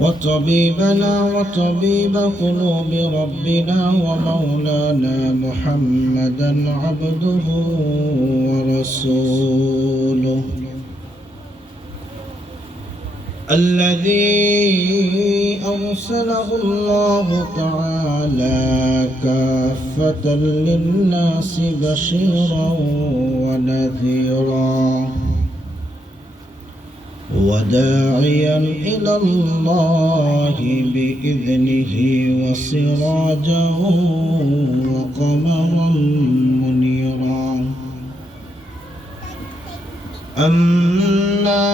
وطبيبنا وطبيب قلوب ربنا ومولانا محمدا عبده ورسوله الذي أرسله الله تعالى كافة للناس بشيرا ونذيرا وداعيا إلى الله بإذنه وسراجا وقمرا منيرا أما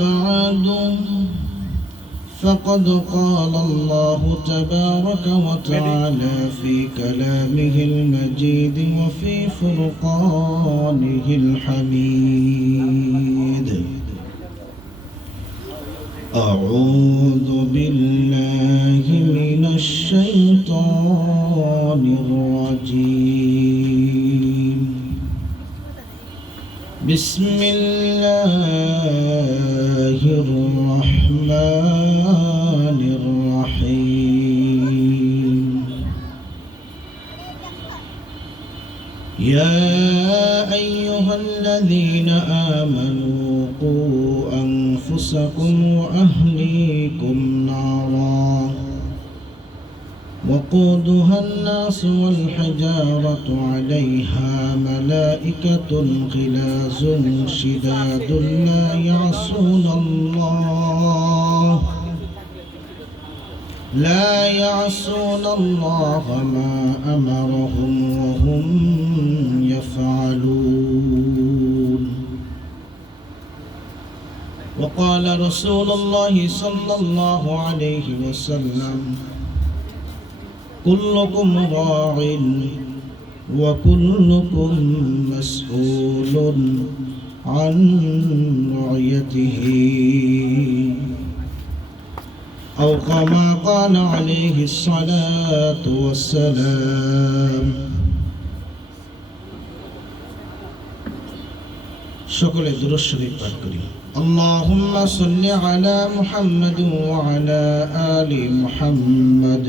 بعد فقد قال الله تبارك وتعالى في كلامه المجيد وفي فرقانه الحميد أعوذ بالله من الشيطان الرجيم بسم الله الرحمن الرحيم يا أيها الذين آمنوا قوا أنفسكم وأهليكم نارا وقودها الناس والحجارة عليها ملائكة غلاظ شداد لا يعصون الله ما أمرهم وهم يفعلون وقال رسول الله صلى الله عليه وسلم كلكم راع وكلكم مسؤول عن رعيته أو كما قال عليه الصلاة والسلام شكرا درود شريف পাঠ করি اللهم صل على محمد وعلى آل محمد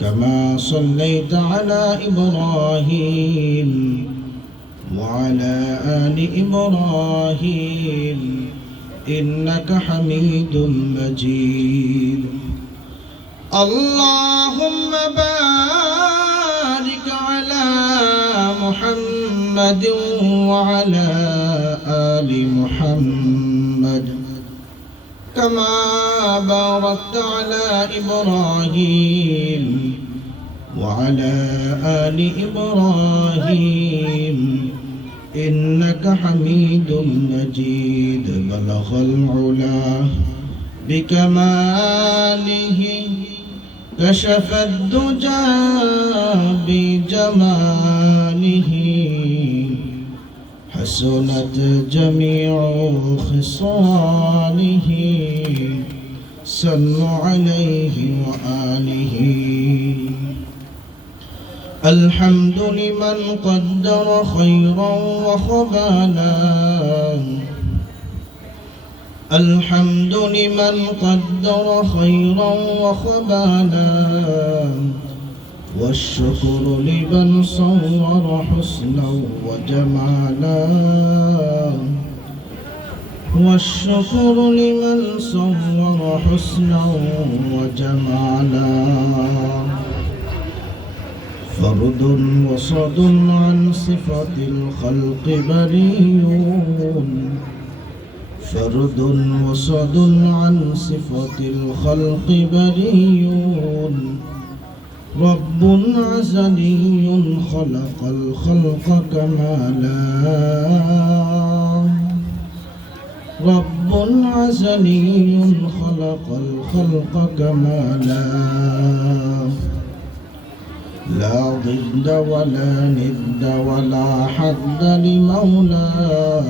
كما صليت على إبراهيم وعلى آل إبراهيم إنك حميد مجيد اللهم بارك على محمد وعلى آل محمد كما باركت على إبراهيم وعلى آل إبراهيم إنك حميد مجيد بلغ العلا بكماله كشف الدجى بجماله حسنت جميع خصاله صلوا عليه وآله الحمد لمن قدر خيرا وخبالا الحمد لمن قدر خيرا وخبالا والشكر لمن صور حسنا وجمالا والشكر لمن صور حسنا وجمالا فرد وصد عن صفة الخلق بريون فرد وصد عن صفة الخلق بريون رب أزلي خلق الخلق كمالا رب أزلي خلق الخلق كمالا لا ضد ولا ند ولا حد لمولاه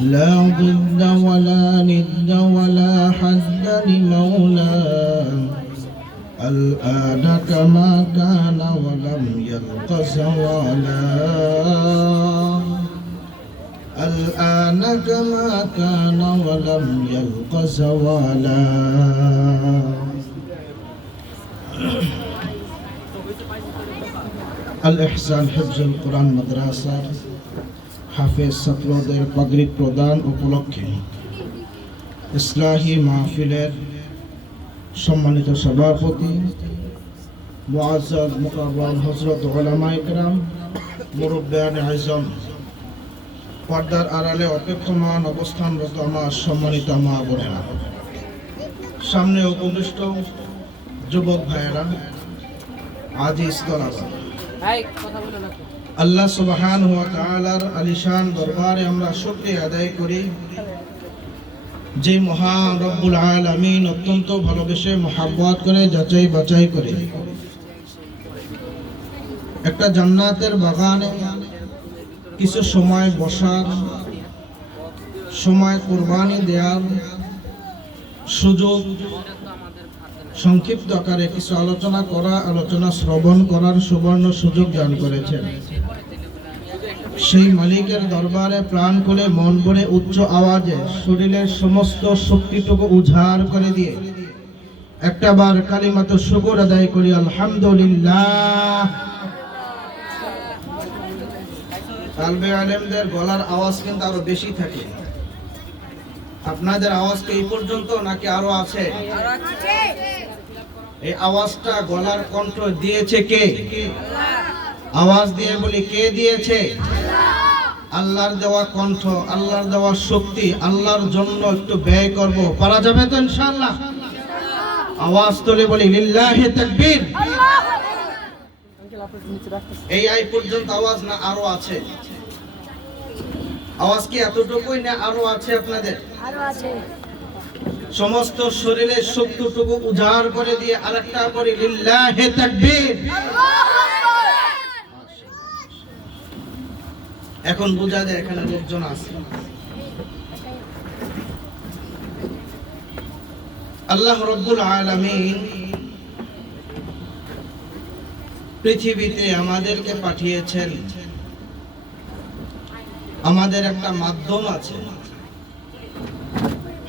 لا ضد ولا ند ولا حد لمولاه الآن كما كان ولم يلق زوالا الآن كما كان ولم يلق زوالا আল-ইহসান হিফজুল কোরআন মাদ্রাসার হাফেজ ছাত্রদের পাগড়ি প্রদান উপলক্ষে ইসলাহি মাহফিলের সম্মানিত সভাপতি মুআজ্জাজ মুকাররম হযরত উলামায়ে কেরাম, মুরব্বিয়ানে আযম, পর্দার আড়ালে অপেক্ষমান অবস্থানরত আমার সম্মানিত মা বোনেরা, সামনে উপবিষ্ট যুবক ভাইয়েরা, আজিজ তলাবা, আল্লাহ সুবহানাহু ওয়া তাআলার আলিশান দরবারে আমরা শুকরিয়া আদায় করি যে মহান রব্বুল আলামিন অত্যন্ত ভালোবেসে মহব্বত করে যাচাই বাছাই করে একটা জান্নাতের বাগানে কিছু সময় বসার, সময় কুরবানি দেওয়ার সুযোগ, সংক্ষিপ্ত আকারে কিছু আলোচনা শ্রবণ করার সুবর্ণ সুযোগ দান করেছেন। সেই মালিকের দরবারে প্রাণ খুলে মন ভরে উচ্চ আওয়াজে শরীরের সমস্ত শক্তিটুকু উজাড় করে দিয়ে একটাবার কালিমাত শুকর আদায় করি, আলহামদুলিল্লাহ। তালবে আলেমদের গলার আওয়াজ কিন্তু আরো বেশি থাকে। আপনাদের আওয়াজ কি এই পর্যন্ত নাকি আরো আছে? এই আওয়াজটা গলার কণ্ঠ দিয়েছে কে? আওয়াজ দিয়ে বলি কে দিয়েছে? আল্লাহর দেওয়া কণ্ঠ, আল্লাহর দেওয়া শক্তি, আল্লাহর জন্য একটু ব্যয় করব, পারা যাবে তো ইনশাআল্লাহ? আওয়াজ তুলে বলি লিল্লাহি তাকবীর। এই পর্যন্ত আওয়াজ না আরো আছে? আওয়াজ কি এতটুকুই না আরো আছে আপনাদের? আরো আছে। সমস্ত শরীরের শক্তিটুকু উজাড় করে দিয়ে আরেকটা করে লিল্লাহি তাকবীর। এখন বোঝা যায় এখানে লোকজন আছে। আল্লাহ রাব্বুল আলামিন পৃথিবীতে আমাদেরকে পাঠিয়েছেন, আমাদের একটা মাধ্যম আছে।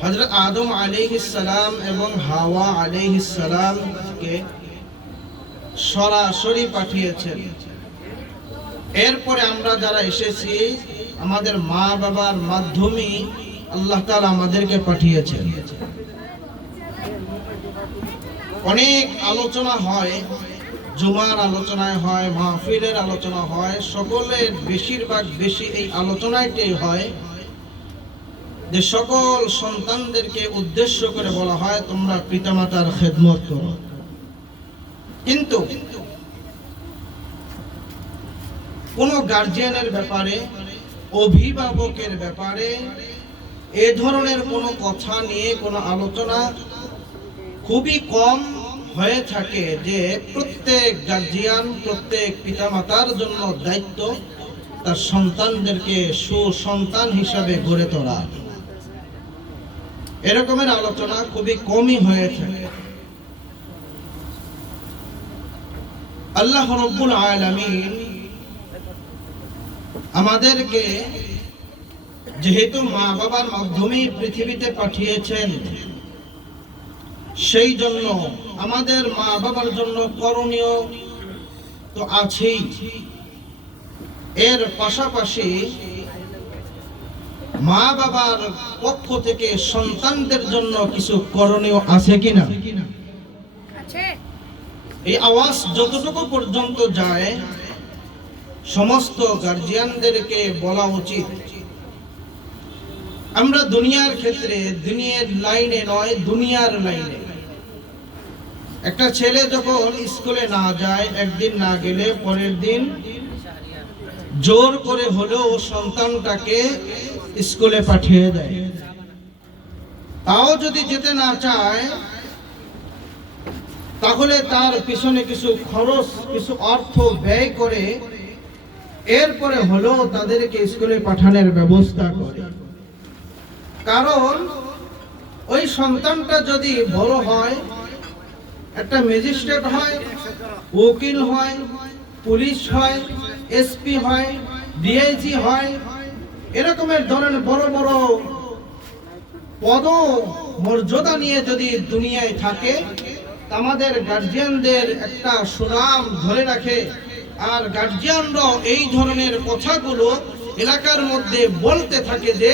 হযরত আদম আলাইহিস সালাম এবং হাওয়া আলাইহিস সালামকে সরাসরি পাঠিয়েছেন। এরপরে আমরা যারা এসেছি আমাদের মা বাবার মাধ্যমে আল্লাহ তাআলা আমাদেরকে পাঠিয়েছেন। অনেক আলোচনা হয়, জুমার আলোচনায় হয়, মাহফিলের আলোচনা হয়, সকলের বেশিরভাগ বেশি এই আলোচনাটাই হয় যে সকল সন্তানদেরকে উদ্দেশ্য করে বলা হয় তোমরা পিতামাতার খেদমত করো। কিন্তু কোন গার্জিয়ানের ব্যাপারে, অভিভাবকের ব্যাপারে এ ধরনের কোনো কথা নিয়ে কোনো আলোচনা খুবই কম হয়ে থাকে যে প্রত্যেক গার্জিয়ান, প্রত্যেক পিতামাতার জন্য দায়িত্ব তার সন্তানদেরকে সুসন্তান হিসাবে গড়ে তোলা। এরকমের আলোচনা খুবই কমই হয়ে থাকে। আল্লাহ রাব্বুল আলামিন আমাদেরকে যেহেতু মা বাবার মাধ্যমে পৃথিবীতে পাঠিয়েছেন, সেই জন্য আমাদের মা বাবার জন্য করণীয় তো আছেই, এর পাশাপাশি মা বাবার পক্ষ থেকে সন্তানদের জন্য কিছু করণীয় আছে কিনা? এই আওয়াজ যতটুকু পর্যন্ত যায় সমস্ত গার্জিয়ানদেরকে বলা উচিত, আমরা দুনিয়ার ক্ষেত্রে, দুনিয়ার লাইনে নয়, দুনিয়ার লাইনে একটা ছেলে যখন স্কুলে না যায়, একদিন না গেলে পরের দিন জোর করে হলেও সন্তানটাকে স্কুলে পাঠিয়ে দেয়। তাও যদি যেতে না চায় তাহলে তার পিছনে কিছু খরচ, কিছু অর্থ ব্যয় করে এরপরে হলেও তাদেরকে স্কুলে পাঠানোর ব্যবস্থা করে। কারণ ওই সন্তানটা যদি বড় হয়, একটা ম্যাজিস্ট্রেট হয়, উকিল হয়, পুলিশ হয়, এসপি হয়, ডিআইজি হয়, এরকমের ধরনের বড় বড় পদ মর্যাদা নিয়ে যদি দুনিয়ায় থাকে, আমাদের গার্জিয়ানদের একটা সুনাম ধরে রাখে, আর গার্জিয়ানরা এই ধরনের কথাগুলো এলাকার মধ্যে বলতে থাকে যে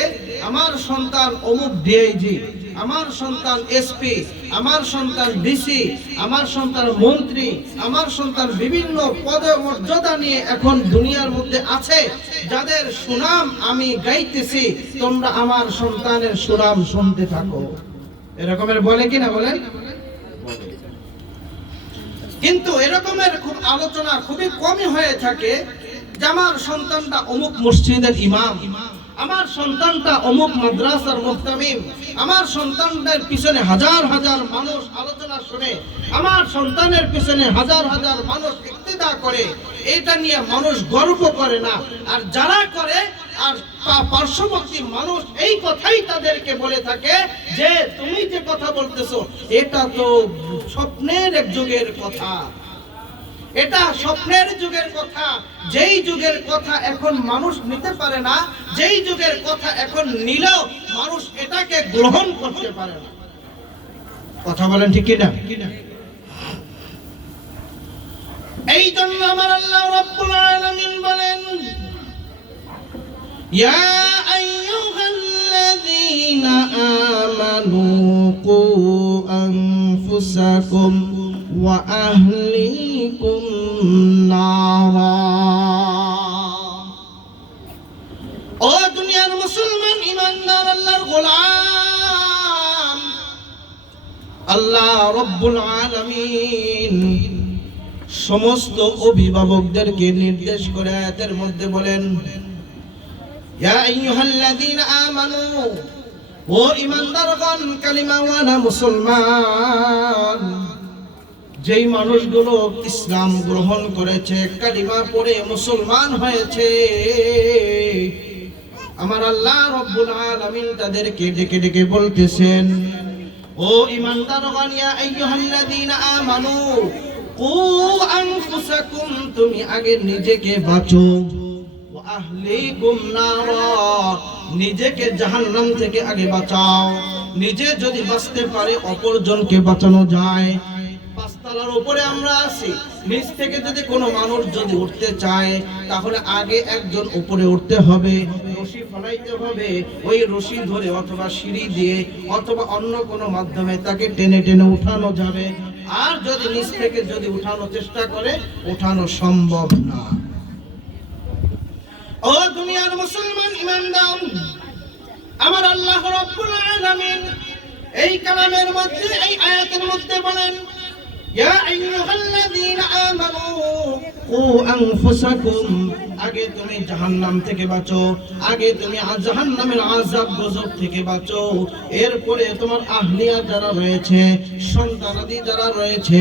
আমার সন্তান অমুক ডিআইজি, আমার সন্তান এসপি, আমার সন্তান ডিসি, আমার সন্তান মন্ত্রী, আমার সন্তান বিভিন্ন পদে মর্যাদা নিয়ে এখন দুনিয়ার মধ্যে আছে, যাদের সুনাম আমি গাইতেছি, তোমরা আমার সন্তানের সুনাম শুনতে থাকো। এরকমের বলে কিনা বলেন? কিন্তু এরকমের খুব আলোচনা খুবই কমই হয়ে থাকে যে আমার সন্তানটা অমুক মসজিদের ইমাম, আমার সন্তানটা অমুক মাদ্রাসার মুহতামিম, আমার সন্তানদের পিছনে হাজার হাজার মানুষ আলোচনা শুনে, আমার সন্তানের পিছনে হাজার হাজার মানুষ ইক্তেদা করে, এটা নিয়ে মানুষ গর্ব করে না। আর যারা করে আর পার্শ্ববর্তী মানুষ এই কথাই তাদেরকে বলে থাকে যে তুমি যে কথা বলতেছো এটা তো স্বপ্নের এক যুগের কথা, এটা স্বপ্নের যুগের কথা, যেই যুগের কথা এখন মানুষ নিতে পারে না, যেই যুগের কথা এখন নিলেও মানুষ এটাকে গ্রহণ করতে পারে না। কথা বলেন ঠিক কিনা? এই জন্য আমার আল্লাহ রাব্বুল আলামিন বলেন, ইয়া আইয়ুহাল্লাযীনা আমানু কু আনফুসাকুম ওয়া আহলিকুম নারা। ও দুনিয়ার মুসলমান ঈমানদার আল্লাহর গোলাম, আল্লাহ রাব্বুল আলামিন সমস্ত অভিভাবকদেরকে নির্দেশ করে আয়াতের মধ্যে বলেন, ইয়া আইয়ুহাল্লাযীনা আমানু, ও ঈমানদারগণ, কালিমাওয়ালা মুসলমান, যেই মানুষগুলো ইসলাম গ্রহণ করেছে, কালিমা পড়ে মুসলমান হয়েছে, আমার আল্লাহ রাব্বুল আলামিন তাদেরকে ডেকে ডেকে বলতেছেন, ও ঈমানদারগণ, ইয়া আইয়ুহাল্লাযীনা আমানু কু আনফুসাকুম, তুমি আগে নিজেকে বাঁচো, ওয়া আহলিকুম নারা, নিজেকে জাহান্নাম থেকে আগে বাঁচাও। নিজে যদি বাঁচতে পারে অপরজনকে বাঁচানো যায়। পাঁচতলার উপরে আমরা আছি, নিচ থেকে যদি কোনো মানুষ যদি উঠতে চায় তাহলে আগে একজন উপরে উঠতে হবে, রশি ফলাইতে হবে, ওই রশি ধরে অথবা সিঁড়ি দিয়ে অথবা অন্য কোনো মাধ্যমে তাকে টেনে টেনে উঠানো যাবে। আর যদি নিচ থেকে যদি উঠানোর চেষ্টা করে, উঠানো সম্ভব না। ও দুনিয়ার মুসলমান ঈমানদার, আমার আল্লাহ রাব্বুল আলামিন এই কালামের মধ্যে, এই আয়াতের মধ্যে বলেন, ইয়া আইয়ুহাল্লাযীনা আমানু কু আনফুসাকুম, আগে তুমি জাহান্নাম থেকে বাঁচো, আগে তুমি জাহান্নামের আযাব গজব থেকে বাঁচো, এরপরে তোমার আহলিয়া যারা রয়েছে, সন্তানাদি যারা রয়েছে,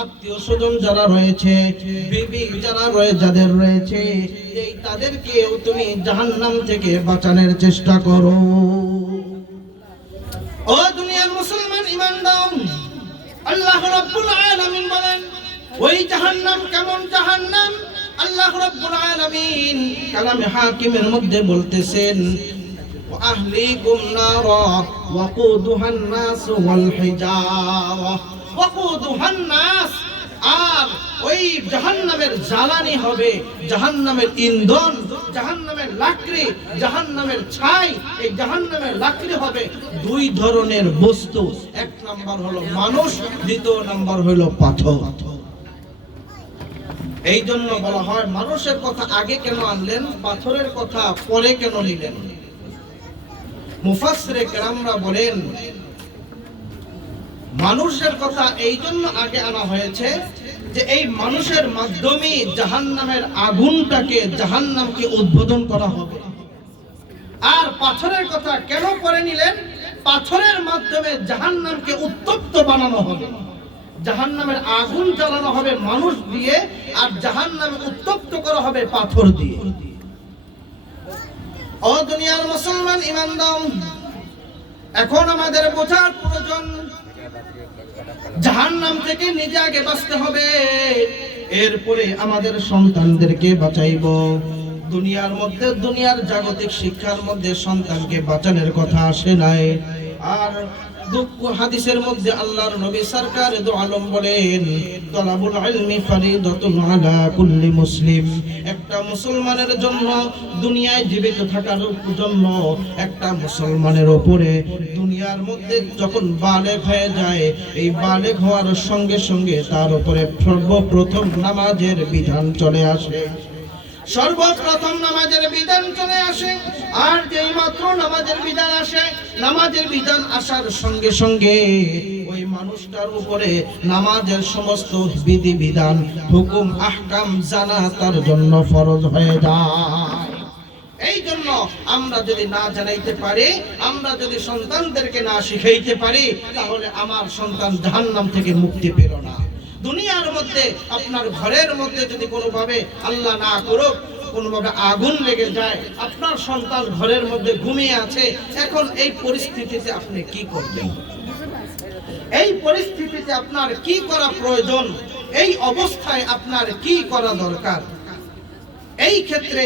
আত্মীয় স্বজন যারা রয়েছে, বিবি যারা যাদের রয়েছে, এই তাদেরকেও তুমি জাহান্নাম থেকে বাঁচানোর চেষ্টা করো। ও দুনিয়ার মুসলমান ঈমানদার, আল্লাহ রাব্বুল আলামিন বলেন, ওই জাহান্নাম কেমন জাহান্নাম? আল্লাহ রাব্বুল আলামিন কালামে হাকিমের মধ্যে বলতেছেন, ওয়া আহলিকুম নারা ওয়াকুদুহান নাস ওয়াল হিজারা, ওয়াকুদুহান নাস, আর ওই জাহান্নামের জ্বালানি হবে, জাহান্নামের ইন্ধন, জাহান্নামের লাকড়ি, জাহান্নামের ছাই, এই জাহান্নামের লাকড়ি হবে দুই ধরনের বস্তু। এক নাম্বার হলো মানুষ, দ্বিতীয় নাম্বার হলো পাথর। এই জন্য বলা হয় মানুষের কথা আগে কেন আনলেন, পাথরের কথা পরে কেন নিলেন? মুফাসসিরে কেরামরা বলেন, মানুষের কথা এই জন্য আগে আনা হয়েছে যে এই মানুষের মাধ্যমে জাহান্নামের আগুনটাকে, জাহান্নামকে উদ্বোধন করা হবে। আর পাথরের কথা কেন করে নিলেন? পাথরের মাধ্যমে জাহান্নামকে উত্তপ্ত বানানো হবে, জাহান্নামের আগুন জ্বালানো হবে মানুষ দিয়ে, আর জাহান্নামে উত্তপ্ত করা হবে পাথর দিয়ে। ও দুনিয়ার মুসলমান ঈমানদার, এখন আমাদের বোঝার প্রয়োজন, জাহান্নাম থেকে নিজে আগে বাঁচতে হবে, এরপরে আমাদের সন্তানদেরকে বাঁচাইব। দুনিয়ার মধ্যে দুনিয়ার জাগতিক শিক্ষার মধ্যে সন্তানকে বাঁচানোর কথা আসে নাই। আর দুঃখ হাদিসের মধ্যে আল্লাহর নবী সরকার দু আলম বলেন, তলাবুল ইলমি ফরিদাতুন আলা কুল্লি মুসলিম। একটা মুসলমানের জন্য, দুনিয়ায় জীবিত থাকার জন্য একটা মুসলমানের উপরে দুনিয়ার মধ্যে যখন বালেগ হয়ে যায়, এই বালেগ হওয়ার সঙ্গে সঙ্গে তার উপরে সর্বপ্রথম নামাজের বিধান চলে আসে। সর্বপ্রথম নামাজের বিধান চলে আসে। আর যেই মাত্র নামাজের বিধান আসে, নামাজের বিধান আসার সঙ্গে সঙ্গে ওই মানুষটার উপরে নামাজের সমস্ত বিধি বিধান, হুকুম আহকাম জানা তার জন্য ফরজ হয়ে যায়। এই জন্য আমরা যদি না জানাইতে পারি, আমরা যদি সন্তানদেরকে না শিখাইতে পারি, তাহলে আমার সন্তান জাহান্নাম থেকে মুক্তি পেল না। দুনিয়ার মধ্যে আপনার ঘরের মধ্যে যদি কোনোভাবে আল্লাহ না করুক কোনোভাবে আগুন লেগে যায়, আপনার সন্তান ঘরের মধ্যে ঘুমিয়ে আছে, এখন এই পরিস্থিতিতে আপনি কি করবেন? এই পরিস্থিতিতে আপনার কি করা প্রয়োজন? এই অবস্থায় আপনার কি করা দরকার? এই ক্ষেত্রে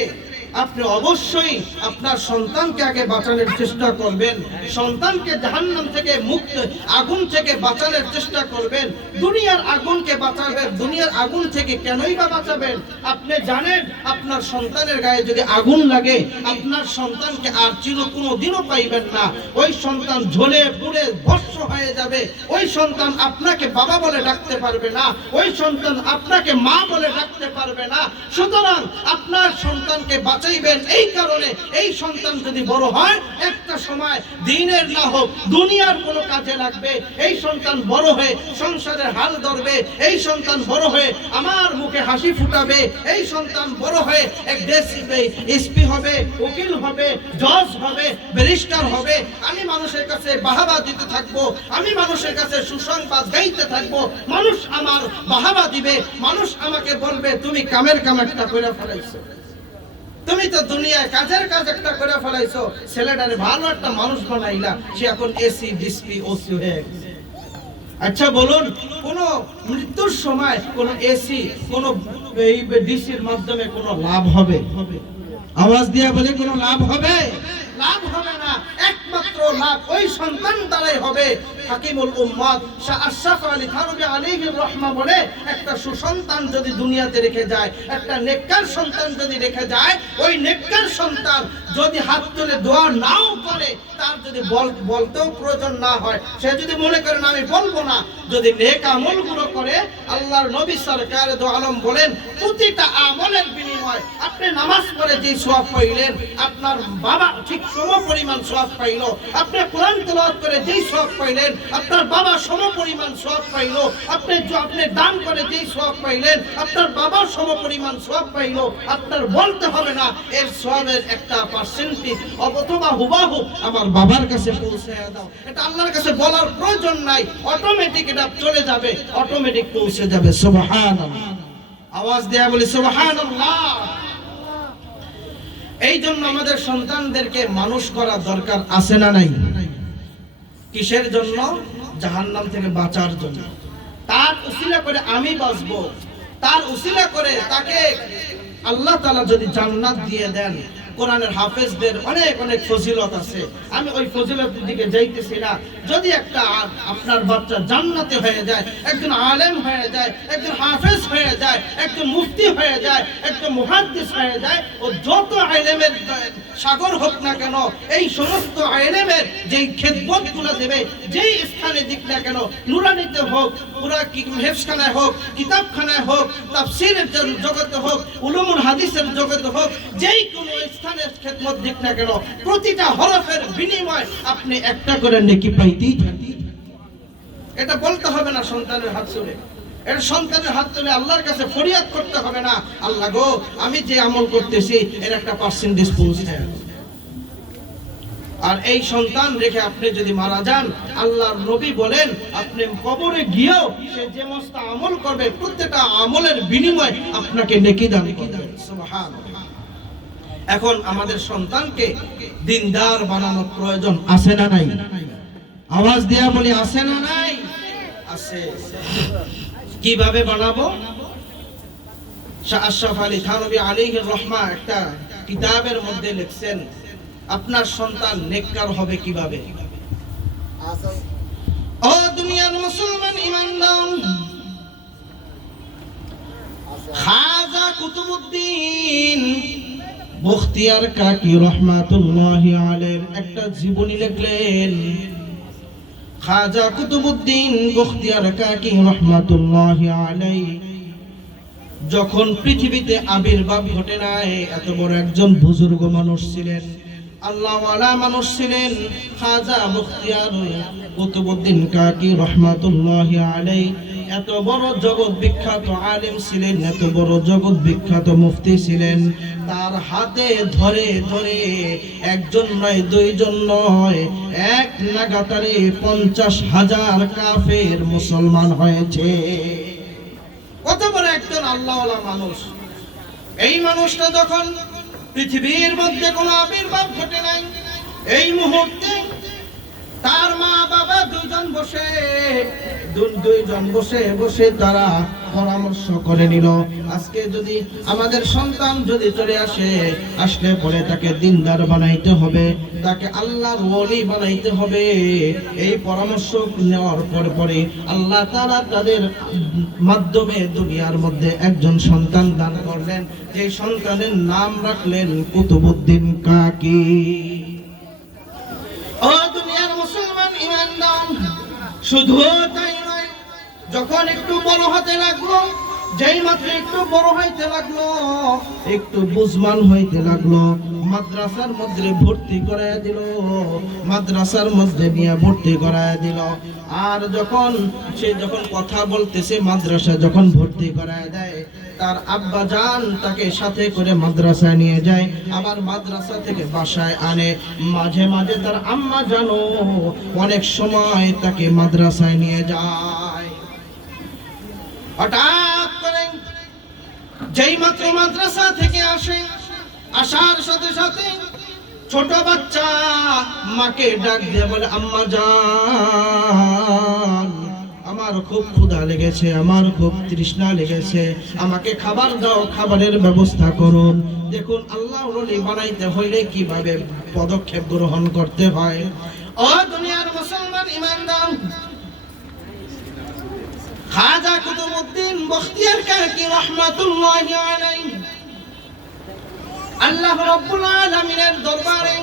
আপনি অবশ্যই আপনার সন্তানকে আগে বাঁচানোর চেষ্টা করবেন। সন্তানকে জাহান্নাম থেকে মুক্ত, আগুন থেকে বাঁচানোর চেষ্টা করবেন। দুনিয়ার আগুনকে বাঁচাবেন। দুনিয়ার আগুন থেকে কেনই বা বাঁচাবেন? আপনি জানেন আপনার সন্তানের গায়ে যদি আগুন লাগে, আপনার সন্তানকে আর কোনোদিনও পাইবেন না। ওই সন্তান জ্বলে পুড়ে ভস্ম হয়ে যাবে। ওই সন্তান আপনাকে বাবা বলে ডাকতে পারবে না। ওই সন্তান আপনাকে মা বলে ডাকতে পারবে না। সুতরাং আপনার সন্তানকে বাঁচাইবেন। এই কারণে এই সন্তান যদি বড় হয়, একটা সময় দিনের না হোক দুনিয়ার কোনো কাজে লাগবে। এই সন্তান বড় হয়ে সংসারের হাল ধরবে। এই সন্তান বড় হয়ে আমার মুখে হাসি ফুটাবে। এই সন্তান বড় হয়ে এক এসপি হবে, উকিল হবে, জজ হবে, ব্যারিস্টার হবে। আমি মানুষের কাছে বাহাবা দিতে থাকবো। আমি মানুষের কাছে সুসংবাদ গাইতে থাকবো। মানুষ আমার বাহাবা দিবে। মানুষ আমাকে বলবে, তুমি কামের কাম একটা করে ফেলাইছো, তুমি তো দুনিয়ায় কাজের কাজ একটা করে ফেলাইছো, ছেলেটারে ভালো একটা মানুষ বানাইলা, সে এখন এসি ডিসপি ওসি হয়ে গেছে। আচ্ছা বলুন, কোন মৃত্যুর সময় কোন এসি কোন ডিসির মাধ্যমে কোন লাভ হবে? আওয়াজ দিয়া বলে কোন লাভ হবে? লাভ হবে না। একমাত্র লাভ ওই সন্তান দ্বারাই হবে। হাকিমুল উম্মাত শাহ আশরাফ আলী থানভী আলাইহির রহমা বলে, একটা সুসন্তান যদি দুনিয়াতে রেখে যায়, একটা নেককার সন্তান যদি রেখে যায়, ওই নেককার সন্তান যদি হাত তুলে দোয়া নাও করে, তার যদি বলতেও প্রয়োজন না হয়, সে যদি মনে করে না আমি বলবো না, যদি নেক আমলগুলো করে, আল্লাহর নবী সরকার দু আলম বলেন, প্রতিটা আমলের বিনিময় আপনি নামাজ পড়ে যে সওয়াব পাইলেন, আপনার বাবা ঠিক সম পরিমাণ সওয়াব পাইল। আপনি কোরআন তেলাওয়াত করে যেই সওয়াব পাইলেন, আপনার বাবা সম পরিমাণ সওয়াব পাইল। আপনি দান করে যেই সওয়াব পাইলেন, আপনার বাবা সম পরিমাণ সওয়াব পাইল। আপনার বলতে হবে না এর সওয়াবের একটা পার্সেন্টেজ অথবা হুবাহু আমার বাবার কাছে পৌঁছে দাও, এটা আল্লাহর কাছে বলার প্রয়োজন নাই। অটোমেটিক এটা চলে যাবে, অটোমেটিক পৌঁছে যাবে। সুবহানাল্লাহ। আওয়াজ দেয়া বলি সুবহানাল্লাহ। এই জন্য আমাদের সন্তানদেরকে মানুষ করা দরকার আছে না নাই? কিসের জন্য? জাহান্নাম থেকে বাঁচার জন্য। তার উসিলা করে আমি বাঁচবো, তার উসিলা করে তাকে আল্লাহ তাআলা যদি জান্নাত দিয়ে দেন। কোরআনের হাফেজদের অনেক অনেক ফজিলত আছে, আমি ওই ফজিলতের দিকে যাইতেছি না। যদি একটা আপনার বাচ্চা জান্নাতে হয়ে যায়, একজন আলেম হয়ে যায়, একজন হাফেজ হয়ে যায়, একজন মুফতি হয়ে যায়, একজন মুহাদ্দিস হয়ে যায়, ও যত ইলমের সাগর হোক না কেন, এই সমস্ত ইলমের যেই খেদমতগুলো দেবে, যেই স্থানে দিক না কেন, নুরানিতে হোক, পুরা হেফজখানায় হোক, কিতাবখানায় হোক, তাফসীরের জগতে হোক, উলুমুল হাদিসের জগতে হোক, যেই কোনো স্থানের খেদমত দিক না কেন, প্রতিটা হরফের বিনিময় আপনি একটা করে নেকি পাইতেই থাকেন। এটা বলতে হবে না সন্তানের হাত তুলে, এটা সন্তানের হাত তুলে আল্লাহর কাছে ফরিয়াদ করতে হবে না, আল্লাহ গো আমি যে আমল করতেছি এর একটা পার্সেন্টেজ পৌঁছে। আর এই সন্তান রেখে আপনি যদি মারা যান, আল্লাহর নবী বলেন আপনি কবরে গিয়েও সে যে সমস্ত আমল করবে, প্রত্যেকটা আমলের বিনিময় আপনাকে নেকি দান করবে। সুবহানাল্লাহ। এখন আমাদের সন্তানকে দিনদার বানানোর প্রয়োজন আছে না নাই? আওয়াজ দিয়া বলি আছে না নাই? আছে। কিভাবে বানাবো? শাহ আশরাফ আলী থানভী আলাইহির রহমা একটা কিতাবের মধ্যে লিখছেন আপনার সন্তান নেককার হবে কিভাবে। ও দুনিয়ার মুসলমান ঈমানদার, খাজা কুতুবউদ্দিন বখতিয়ার কাকি রহমাতুল্লাহি আলাইহির একটা জীবনী লিখলেন। খাজা কুতুবউদ্দিন বখতিয়ার কাকি রহমাতুল্লাহি আলাইহি যখন পৃথিবীতে আবির্ভাব ঘটে নাই, এত বড় একজন বুজুর্গ মানুষ ছিলেন, আল্লাহওয়ালা মানুষ ছিলেন। খাজা বখতিয়ার কুতুবউদ্দিন কাকি রহমাতুল্লাহি আলাইহি এত বড় জগৎ বিখ্যাত আলেম ছিলেন, এত বড় জগৎ বিখ্যাত মুফতি ছিলেন। তার হাতে ধরে ধরে একজন নয়, দুইজন নয়, এক লাগাতারে 50,000 কাফের মুসলমান হয়েছে। কত বড় একজন আল্লাহওয়ালা মানুষ। এই মানুষটা যখন পৃথিবীর মধ্যে কোনো আবির্ভাব ঘটে নাই, এই মুহূর্তে তার মা বাবা দুইজন বসে বসে তারা পরামর্শ করে নিল, আজকে যদি আমাদের সন্তান যদি চলে আসলে পরে তাকে দিনদার বানাইতে হবে, তাকে আল্লাহর ওলি বানাইতে হবে। এই পরামর্শ নেওয়ার পরে আল্লাহ তাআলা তাদের মাধ্যমে দুনিয়ার মধ্যে একজন সন্তান দান করলেন, যে সন্তানের নাম রাখলেন কুতুবউদ্দিন কাকি। ও দুনিয়ার মুসলমান ঈমানদার, শুধু তাই নয়, যখন একটু বড় হতে লাগলো, যেই মাত্র একটু বড় হইতে লাগলো, একটু বুঝমান হইতে লাগলো, মাদ্রাসার মধ্যে ভর্তি করায় দিল, মাদ্রাসার মধ্যে নিয়ে ভর্তি করায় দিল। আর যখন কথা বলতেছে, মাদ্রাসা যখন ভর্তি করায় দেয়, তার আব্বা জান তাকে সাথে করে মাদ্রাসায় নিয়ে যায়, আবার মাদ্রাসা থেকে বাসায় আনে। মাঝে মাঝে তার আম্মা জানো অনেক সময় তাকে মাদ্রাসায় নিয়ে যায়। হঠাৎ করে যেই মাত্র মাদ্রাসা থেকে আসার সাথে সাথে ছোট বাচ্চা মাকে ডাক দিয়ে বলে, আম্মা জান, আমার খুব ক্ষুধা লেগেছে, আমার খুব তৃষ্ণা লেগেছে, আমাকে খাবার দাও, খাবারের ব্যবস্থা করুন। দেখুন আল্লাহর ওলি বানাইতে হইলে কিভাবে পদক্ষেপ গ্রহণ করতে হয়। ও দুনিয়ার মুসলমান ঈমানদার, খাজা কুতুবউদ্দিন বখতিয়ার কাকি রহমাতুল্লাহি আলাইহি আল্লাহ রাব্বুল আলামিনের দরবারে